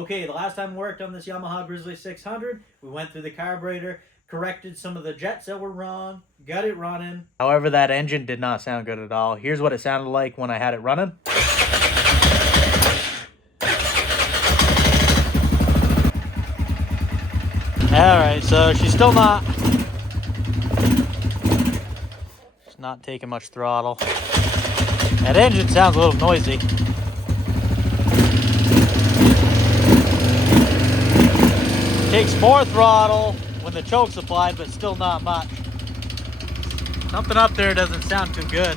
Okay, the last time we worked on this Yamaha Grizzly 600, we went through the carburetor, corrected some of the jets that were wrong, got it running. However, that engine did not sound good at all. Here's what it sounded like when I had it running. Alright, so she's not taking much throttle. That engine sounds a little noisy. Takes more throttle when the choke's applied, but still not much. Something up there doesn't sound too good.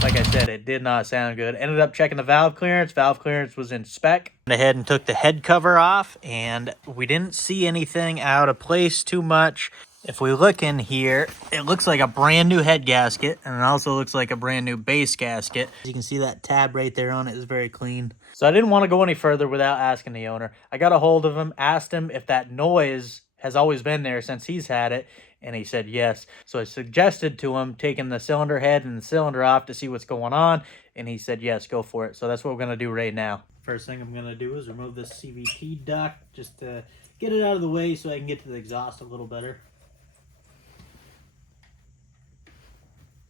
Like I said, it did not sound good. Ended up checking the valve clearance. Valve clearance was in spec. Went ahead and took the head cover off, and we didn't see anything out of place too much. If we look in here, it looks like a brand new head gasket, and it also looks like a brand new base gasket. You can see that tab right there on it is very clean. So I didn't want to go any further without asking the owner. I got a hold of him, asked him if that noise has always been there since he's had it, and he said yes. So I suggested to him taking the cylinder head and the cylinder off to see what's going on, and he said yes, go for it. So that's what we're going to do right now. First thing I'm going to do is remove this CVT duct just to get it out of the way so I can get to the exhaust a little better.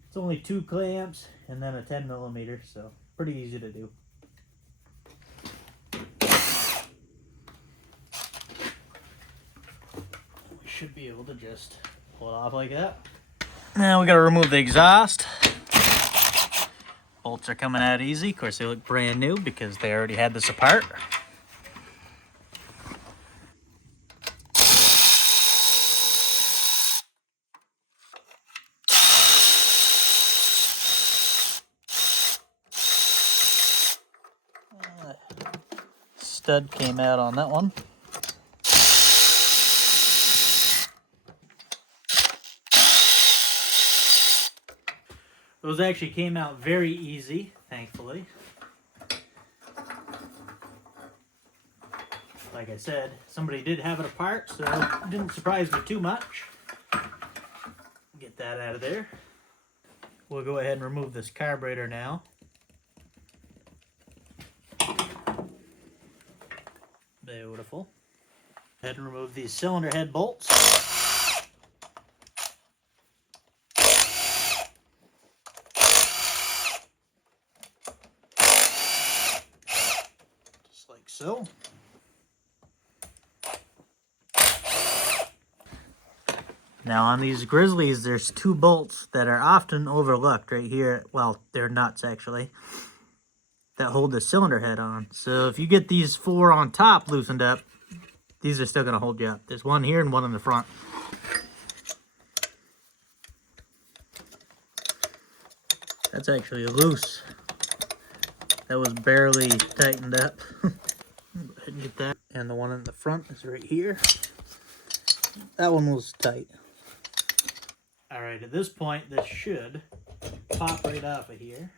It's only 2 clamps and then a 10mm, so pretty easy to do. We should be able to just pull it off like that. Now we got to remove the exhaust. Bolts are coming out easy. Of course, they look brand new because they already had this apart. Stud came out on that one. Those actually came out very easy, thankfully. Like I said, somebody did have it apart, so it didn't surprise me too much. Get that out of there. We'll go ahead and remove this carburetor now. Beautiful. Go ahead and remove these cylinder head bolts. Just like so. Now on these Grizzlies, there's 2 bolts that are often overlooked right here. Well, they're nuts actually, that hold the cylinder head on. So if you get these 4 on top loosened up, these are still going to hold you up. There's one here and one in the front. That's actually loose. That was barely tightened up. Go ahead and get that. And the one in the front is right here. That one was tight. Alright, at this point, this should pop right off of here.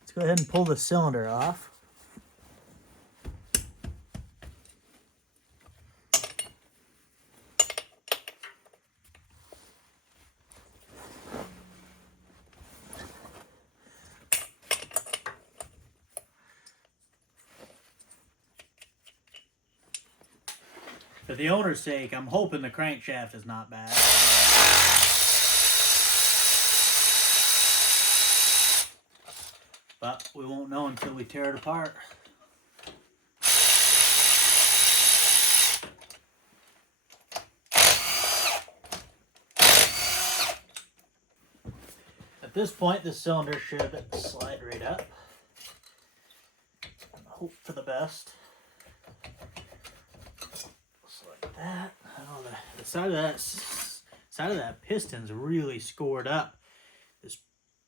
Let's go ahead and pull the cylinder off. For the owner's sake, I'm hoping the crankshaft is not bad. But we won't know until we tear it apart. At this point, the cylinder should slide right up. Hope for the best. That. Oh, the side of that piston's really scored up. This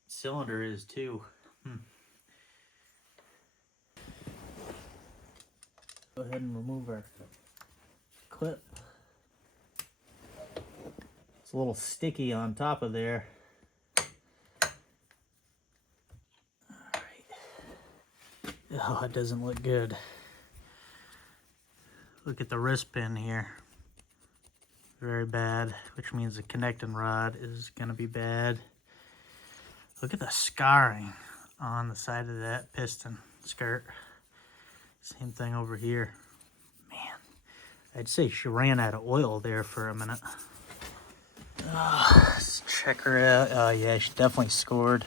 cylinder is too. Go ahead and remove our clip. It's a little sticky on top of there. All right. Oh, it doesn't look good. Look at the wrist pin here. Very bad, which means the connecting rod is going to be bad. Look at the scarring on the side of that piston skirt. Same thing over here. Man, I'd say she ran out of oil there for a minute. Let's check her out. Oh yeah, she definitely scored.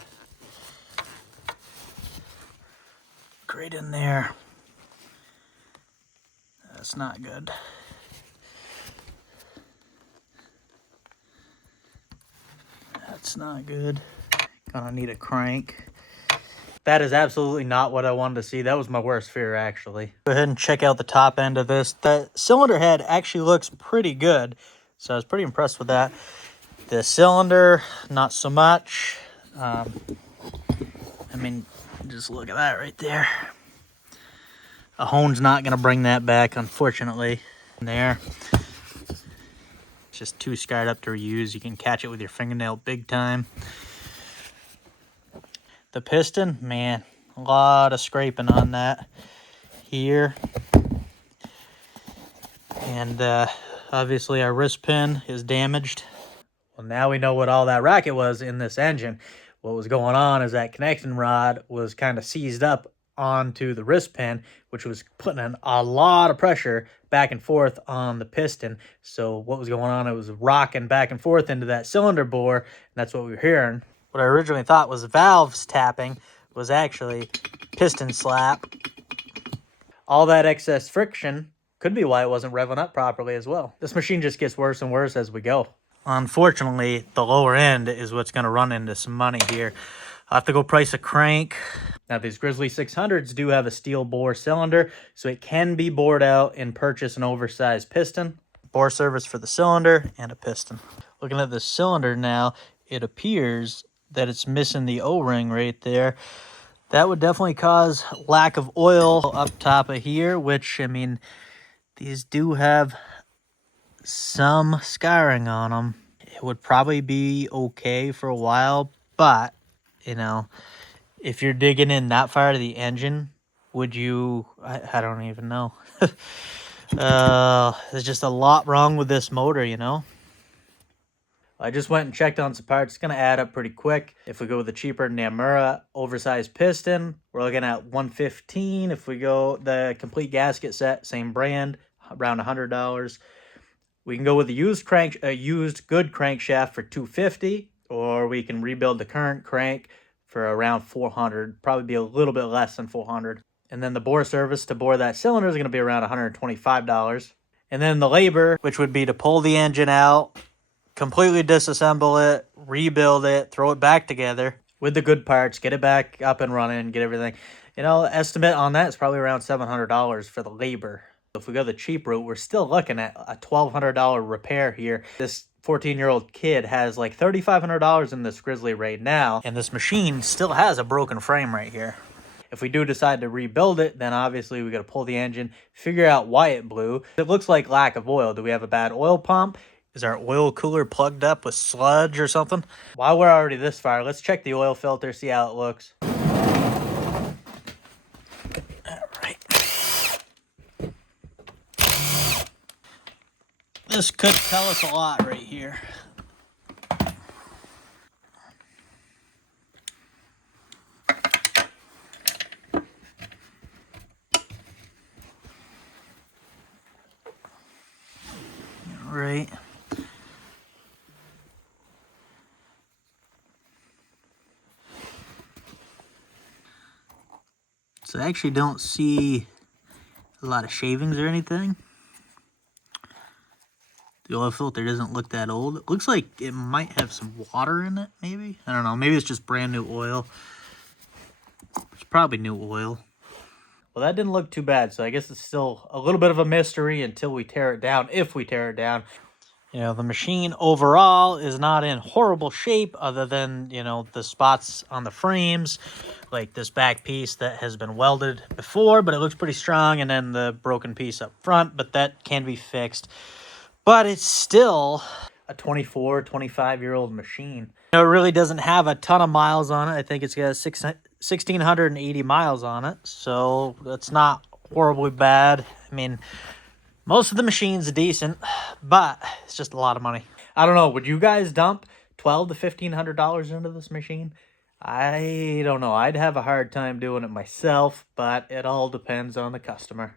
Great in there. That's not good. That's not good. Gonna need a crank. That is absolutely not what I wanted to see. That was my worst fear, actually. Go ahead and check out the top end of this. The cylinder head actually looks pretty good, so I was pretty impressed with that. The cylinder, not so much. I mean, just look at that right there. A hone's not gonna bring that back, unfortunately. There. It's just too scarred up to reuse. You can catch it with your fingernail big time. The piston, man, a lot of scraping on that here. And obviously our wrist pin is damaged. Well, now we know what all that racket was in this engine. What was going on is that connection rod was kind of seized up onto the wrist pin, which was putting in a lot of pressure back and forth on the piston. So what was going on, it was rocking back and forth into that cylinder bore, and that's what we were hearing. What I originally thought was valves tapping was actually piston slap. All that excess friction could be why it wasn't revving up properly as well. This machine just gets worse and worse as we go. Unfortunately, the lower end is what's going to run into some money here. I'll have to go price a crank. Now, these Grizzly 600s do have a steel bore cylinder, so it can be bored out and purchase an oversized piston. Bore service for the cylinder and a piston. Looking at the cylinder now, it appears that it's missing the O-ring right there. That would definitely cause lack of oil up top of here, which, I mean, these do have some scarring on them. It would probably be okay for a while, but, you know, if you're digging in that far to the engine, would you, I don't even know. There's just a lot wrong with this motor, you know. I just went and checked on some parts. It's going to add up pretty quick. If we go with the cheaper Yamaha oversized piston, we're looking at $115. If we go the complete gasket set, same brand, around $100. We can go with the used good crankshaft for $250, or we can rebuild the current crank for around $400. Probably be a little bit less than $400. And then the bore service to bore that cylinder is going to be around $125. And then the labor, which would be to pull the engine out, completely disassemble it, rebuild it, throw it back together with the good parts, get it back up and running, get everything. You know, estimate on that is probably around $700 for the labor. If we go the cheap route, we're still looking at a $1,200 repair here. This 14-year-old kid has like $3,500 in this Grizzly right now, and this machine still has a broken frame right here. If we do decide to rebuild it, then obviously we got to pull the engine, figure out why it blew. It looks like lack of oil. Do we have a bad oil pump? Is our oil cooler plugged up with sludge or something? While we're already this far, let's check the oil filter, see how it looks. All right. This could tell us a lot right here. Right. So I actually don't see a lot of shavings or anything. The oil filter doesn't look that old. It looks like it might have some water in it, maybe. I don't know. Maybe it's just brand new oil. It's probably new oil. Well, that didn't look too bad, so I guess it's still a little bit of a mystery until we tear it down, if we tear it down. You know, the machine overall is not in horrible shape other than, you know, the spots on the frames, like this back piece that has been welded before, but it looks pretty strong, and then the broken piece up front, but that can be fixed. But it's still a 24, 25-year-old machine. You know, it really doesn't have a ton of miles on it. I think it's got 1,680 miles on it, so that's not horribly bad. I mean, Most of the machine's decent, but it's just a lot of money. I don't know. Would you guys dump $1,200 to $1,500 into this machine? I don't know. I'd have a hard time doing it myself, but it all depends on the customer.